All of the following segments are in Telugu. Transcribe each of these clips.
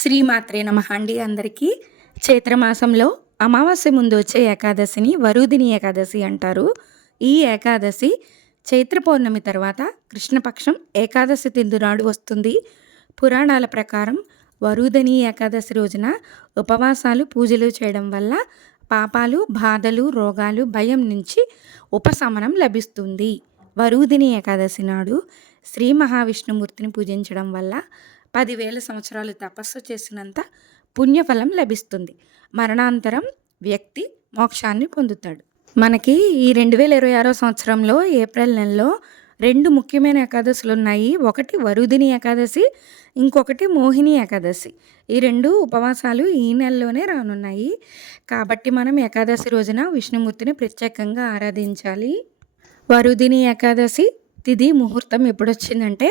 శ్రీమాత్రే నమః అండి అందరికీ. చైత్రమాసంలో అమావాస్య ముందు వచ్చే ఏకాదశిని వరుదిని ఏకాదశి అంటారు. ఈ ఏకాదశి చైత్ర పౌర్ణమి తర్వాత కృష్ణపక్షం ఏకాదశి తిథి నాడు వస్తుంది. పురాణాల ప్రకారం వరుదిని ఏకాదశి రోజున ఉపవాసాలు పూజలు చేయడం వల్ల పాపాలు, బాధలు, రోగాలు, భయం నుంచి ఉపశమనం లభిస్తుంది. వరుదిని ఏకాదశి నాడు శ్రీ మహావిష్ణుమూర్తిని పూజించడం వల్ల 10,000 సంవత్సరాలు తపస్సు చేసినంత పుణ్యఫలం లభిస్తుంది. మరణాంతరం వ్యక్తి మోక్షాన్ని పొందుతాడు. మనకి ఈ 2026 సంవత్సరంలో ఏప్రిల్ నెలలో 2 ముఖ్యమైన ఏకాదశులు ఉన్నాయి. ఒకటి వరుదిని ఏకాదశి, ఇంకొకటి మోహిని ఏకాదశి. ఈ 2 ఉపవాసాలు ఈ నెలలోనే రానున్నాయి. కాబట్టి మనం ఏకాదశి రోజున విష్ణుమూర్తిని ప్రత్యేకంగా ఆరాధించాలి. వరుదిని ఏకాదశి తిథి ముహూర్తం ఎప్పుడొచ్చిందంటే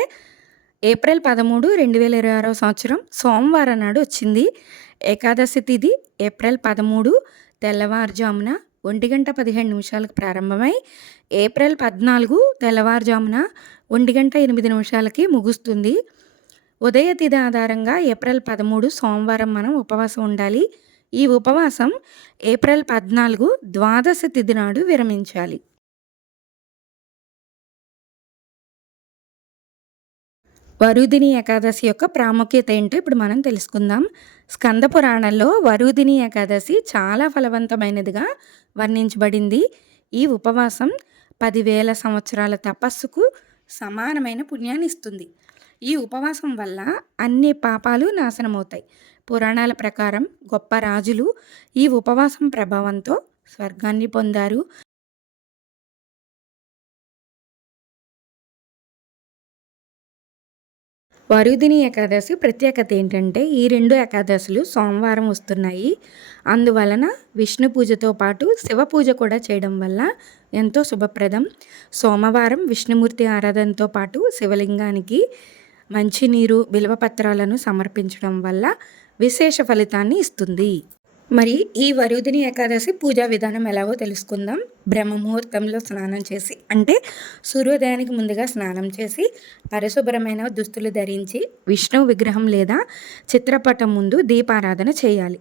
ఏప్రిల్ 13, 2026 సంవత్సరం సోమవారం నాడు వచ్చింది. ఏకాదశి తిథి ఏప్రిల్ 13 తెల్లవారుజామున 1:15 ప్రారంభమై ఏప్రిల్ 14 తెల్లవారుజామున 1:08 ముగుస్తుంది. ఉదయ తిథి ఆధారంగా ఏప్రిల్ 13 సోమవారం మనం ఉపవాసం ఉండాలి. ఈ ఉపవాసం ఏప్రిల్ 14 ద్వాదశి తిథి నాడు విరమించాలి. వరుదిని ఏకాదశి యొక్క ప్రాముఖ్యత ఏంటో ఇప్పుడు మనం తెలుసుకుందాం. స్కంద పురాణంలో వరుదిని ఏకాదశి చాలా ఫలవంతమైనదిగా వర్ణించబడింది. ఈ ఉపవాసం 10,000 సంవత్సరాల తపస్సుకు సమానమైన పుణ్యాన్ని ఇస్తుంది. ఈ ఉపవాసం వల్ల అన్ని పాపాలు నాశనమవుతాయి. పురాణాల ప్రకారం గొప్ప రాజులు ఈ ఉపవాసం ప్రభావంతో స్వర్గాన్ని పొందారు. వరుదిని ఏకాదశి ప్రత్యేకత ఏంటంటే ఈ 2 ఏకాదశులు సోమవారం వస్తున్నాయి. అందువలన విష్ణు పూజతో పాటు శివ పూజ కూడా చేయడం వల్ల ఎంతో శుభప్రదం. సోమవారం విష్ణుమూర్తి ఆరాధనతో పాటు శివలింగానికి మంచినీరు, బిల్వపత్రాలను సమర్పించడం వల్ల విశేష ఫలితాన్ని ఇస్తుంది. మరి ఈ వరుదిని ఏకాదశి పూజా విధానం ఎలాగో తెలుసుకుందాం. బ్రహ్మముహూర్తంలో స్నానం చేసి, అంటే సూర్యోదయానికి ముందుగా స్నానం చేసి పరిశుభ్రమైన దుస్తులు ధరించి విష్ణు విగ్రహం లేదా చిత్రపటం ముందు దీపారాధన చేయాలి.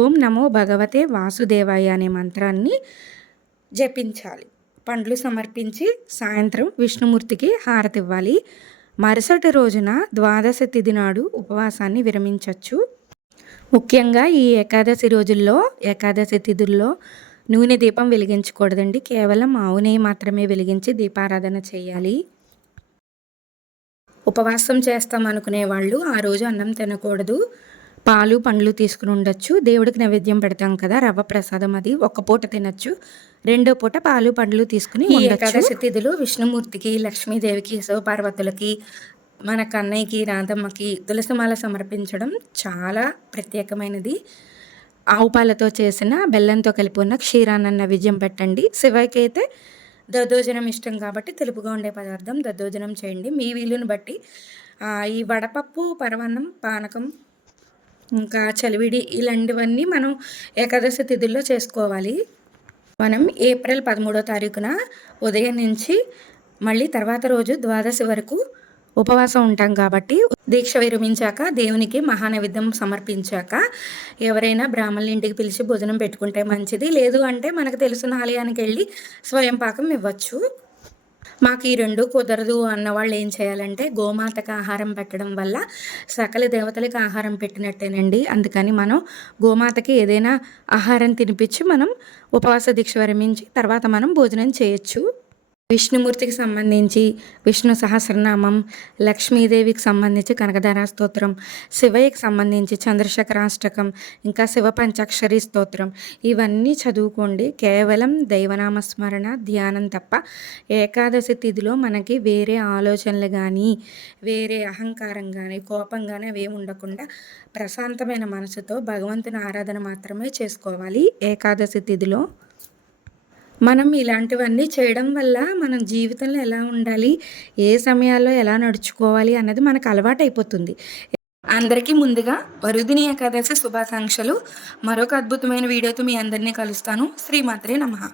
ఓం నమో భగవతే వాసుదేవాయ అనే మంత్రాన్ని జపించాలి. పండ్లు సమర్పించి సాయంత్రం విష్ణుమూర్తికి హారతి ఇవ్వాలి. మరుసటి రోజున ద్వాదశి తిథి నాడు ఉపవాసాన్ని విరమించవచ్చు. ముఖ్యంగా ఈ ఏకాదశి రోజుల్లో, ఏకాదశి తిథుల్లో నూనె దీపం వెలిగించకూడదండి. కేవలం ఆవు నెయ్యి మాత్రమే వెలిగించి దీపారాధన చేయాలి. ఉపవాసం చేస్తాం అనుకునే వాళ్ళు ఆ రోజు అన్నం తినకూడదు. పాలు, పండ్లు తీసుకుని ఉండొచ్చు. దేవుడికి నైవేద్యం పెడతాం కదా, రవ్వ ప్రసాదం, అది ఒక్క పూట తినచ్చు. రెండో పూట పాలు, పండ్లు తీసుకుని ఏకాదశి తిథులు విష్ణుమూర్తికి, లక్ష్మీదేవికి, శివపార్వతులకి, మన కన్నయ్యకి, రాధమ్మకి తులసిమాల సమర్పించడం చాలా ప్రత్యేకమైనది. ఆవు పాలతో చేసిన బెల్లంతో కలిపి ఉన్న క్షీరాన్ని నైవేద్యం పెట్టండి. శివకి అయితే దద్దోజనం ఇష్టం కాబట్టి తెలుపుగా ఉండే పదార్థం దద్దోజనం చేయండి. మీ వీలుని బట్టి ఈ వడపప్పు, పరమాన్నం, పానకం, ఇంకా చలివిడి ఇలాంటివన్నీ మనం ఏకాదశి తిథుల్లో చేసుకోవాలి. మనం ఏప్రిల్ 13వ తారీఖున ఉదయం నుంచి మళ్ళీ తర్వాత రోజు ద్వాదశి వరకు ఉపవాసం ఉంటాం కాబట్టి దీక్ష విరమించాక దేవునికి మహానైవేద్యం సమర్పించాక ఎవరైనా బ్రాహ్మణుల ఇంటికి పిలిచి భోజనం పెట్టుకుంటే మంచిది. లేదు అంటే మనకు తెలిసిన ఆలయానికి వెళ్ళి స్వయం పాకం ఇవ్వచ్చు. మాకు ఈ 2 కుదరదు అన్నవాళ్ళు ఏం చేయాలంటే గోమాతకు ఆహారం పెట్టడం వల్ల సకల దేవతలకు ఆహారం పెట్టినట్టేనండి. అందుకని మనం గోమాతకి ఏదైనా ఆహారం తినిపించి మనం ఉపవాస దీక్ష విరమించి తర్వాత మనం భోజనం చేయొచ్చు. విష్ణుమూర్తికి సంబంధించి విష్ణు సహస్రనామం, లక్ష్మీదేవికి సంబంధించి కనకధారా స్తోత్రం, శివయ్యకి సంబంధించి చంద్రశేఖరాష్టకం, ఇంకా శివ పంచాక్షరి స్తోత్రం, ఇవన్నీ చదువుకోండి. కేవలం దైవనామస్మరణ, ధ్యానం తప్ప ఏకాదశి తిథిలో మనకి వేరే ఆలోచనలు కానీ, వేరే అహంకారం కానీ, కోపం కానీ అవేమి ఉండకుండా ప్రశాంతమైన మనసుతో భగవంతుని ఆరాధన మాత్రమే చేసుకోవాలి. ఏకాదశి తిథిలో మనం ఇలాంటివన్నీ చేయడం వల్ల మనం జీవితంలో ఎలా ఉండాలి, ఏ సమయాల్లో ఎలా నడుచుకోవాలి అన్నది మనకు అలవాటు అయిపోతుంది. అందరికీ ముందుగా వరుదిని ఏకాదశి శుభాకాంక్షలు. మరొక అద్భుతమైన వీడియోతో మీ అందరినీ కలుస్తాను. శ్రీమాత్రే నమః.